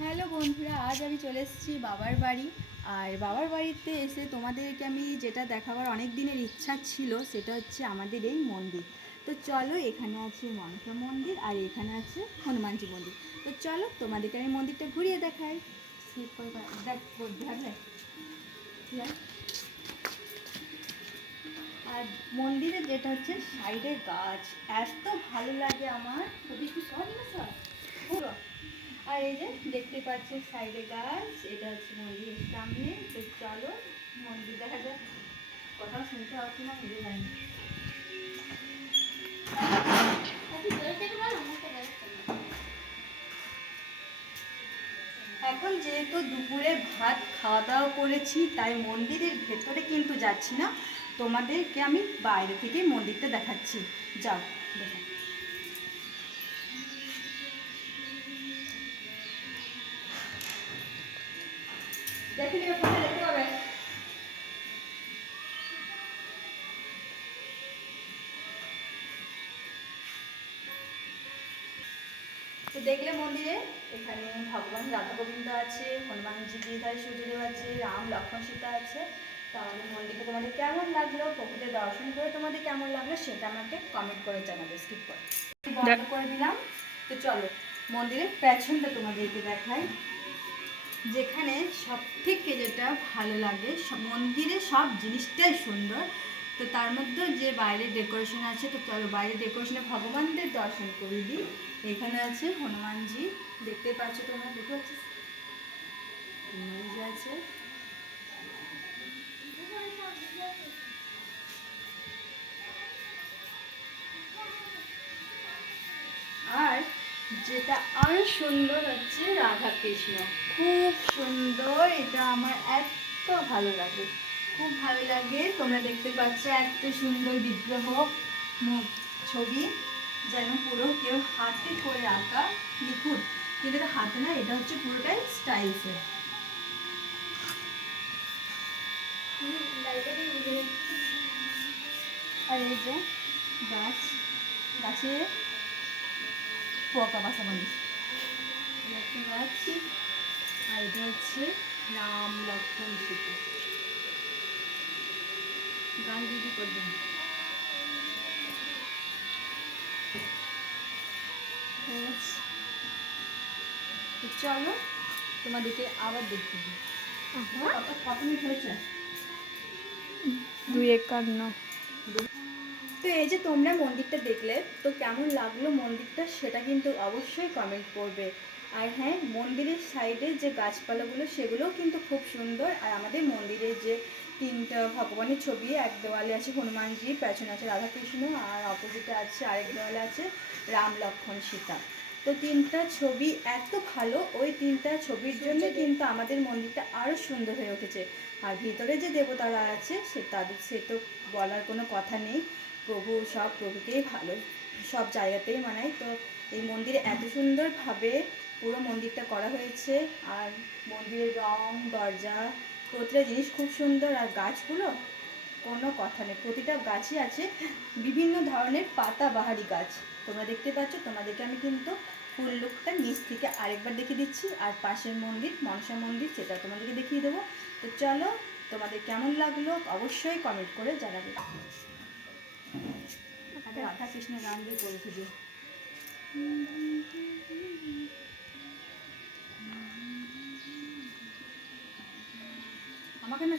Hello বন্ধুরা, আজ আমি চলে এসেছি বাবার বাড়ি। আর বাবার বাড়িতে এসে তোমাদেরকে আমি যেটা দেখাবার অনেক দিনের ইচ্ছা ছিল, সেটা হচ্ছে আমাদের এই মন্দির। তো চলো, এখানে আছে মনসা মন্দির আর এখানে আছে হনুমানজি মন্দির। তো চলো, তোমাদেরকে আমি মন্দিরটা ঘুরিয়ে দেখাই। আর মন্দিরে যেটা হচ্ছে, সাইডে গাছ। এত ভালো লাগে আমার। সর না সর পুরো। আর এই যে দেখতে পাচ্ছেন সাইডে গাছ, এটা হচ্ছে মন্দিরের সামনে। তো চলো, মন্দির দেখা যাক। কথা শুনতে পাচ্ছি না নিজে না। এখন যেহেতু দুপুরে ভাত খাওয়া দাওয়া করেছি, তাই মন্দিরের ভেতরে কিন্তু যাচ্ছি না। তোমাদেরকে আমি বাইরে থেকে মন্দিরটা দেখাচ্ছি। যাও, দেখো। দেখে নিবে ফোনে দেখতে পাবে তো দেখলে মন্দিরে এখানে ভগবান রাধা গোবিন্দ আছে হনুমানজি গিরিধারী সূর্যদেব আছে রাম লক্ষ্মণ সীতা আছে। তো আমাদের মন্দিরটা তোমাদের কেমন লাগল? প্রকৃতির দর্শন করে তোমাদের কেমন লাগল সেটা আমাকে কমেন্ট করে জানাবে স্কিপ করে। বন্ধ করে দিলাম। তো চলো মন্দিরের পেছনটা তোমাদেরকে দেখাই। যেখানে সব থেকে যেটা ভালো লাগে মন্দিরে সব জিনিসটাই সুন্দর। তো তার মধ্যে যে বাইরে ডেকোরেশন আছে, তো বাইরে ডেকোরেশনে ভগবানদের দর্শন করে দিই। এখানে আছে হনুমানজি, দেখতে পাচ্ছ তোমরা, দেখতে পাচ্ছ? হনুমানজি আছে। যেটা আরও সুন্দর হচ্ছে রাধা কৃষ্ণ খুব সুন্দর, এটা আমার এত ভালো লাগে। খুব ভালো লাগে, তোমরা দেখতে পাচ্ছ এত সুন্দর বিগ্রহ ছবি। যেন পুরো কেউ হাতে করে আঁকা। নিখুঁত কিন্তু এটা হাতে না, এটা হচ্ছে পুরোটাই স্টাইলসের আর এই যে গাছ, গাছে পোকা বাসা বাঁধিস একটা গাছ আর এটা হচ্ছে রাম লক্ষ্মণ সীতা। গাছ দিদি করবেন। চলো তোমাদেরকে আবার দেখতে দিই। কত কত মিনিট হয়েছে দুই একান্ন। তো এই যে তোমরা মন্দিরটা দেখলে তো কেমন লাগল মন্দিরটা সেটা কিন্তু অবশ্যই কমেন্ট করবে। আর হ্যাঁ মন্দিরের সাইডে যে গাছপালাগুলো সেগুলোও কিন্তু খুব সুন্দর। আর আমাদের মন্দিরের যে তিনটা ভগবানের ছবি এক দেওয়ালে আছে হনুমানজি পেছনে আছে রাধাকৃষ্ণ আর অপোজিটে আছে আরেক দেওয়ালে আছে রাম লক্ষ্মণ সীতা। তো তিনটা ছবি এত ভালো ওই তিনটা ছবির জন্য কিন্তু আমাদের মন্দিরটা আরও সুন্দর হয়ে উঠেছে। আর ভিতরে যে দেবতারা আছে সে তাদের সে তো বলার কোনো কথা নেই। প্রভু, সব প্রভুকেই ভালো, সব জায়গাতেই মানায়। তো এই মন্দিরে এত সুন্দরভাবে পুরো মন্দিরটা করা হয়েছে, আর মন্দিরের রং, দরজা, প্রতিটা জিনিস খুব সুন্দর, আর গাছগুলো কোনো কথা নেই। প্রতিটা গাছই আছে, বিভিন্ন ধরনের পাতাবাহারি গাছ। তোমরা দেখতে পাচ্ছ, তোমাদেরকে আমি কিন্তু ফুল লুকটা নিচ থেকে আরেকবার দেখিয়ে দিচ্ছি, আর পাশের মন্দির, মনসা মন্দির, সেটা তোমাদেরকে দেখিয়ে দেবো। তো চলো, তোমাদের কেমন লাগল, অবশ্যই কমেন্ট করে জানাবে। একটা রাধা কৃষ্ণ গান দিয়ে করে খুঁজে আমাকে না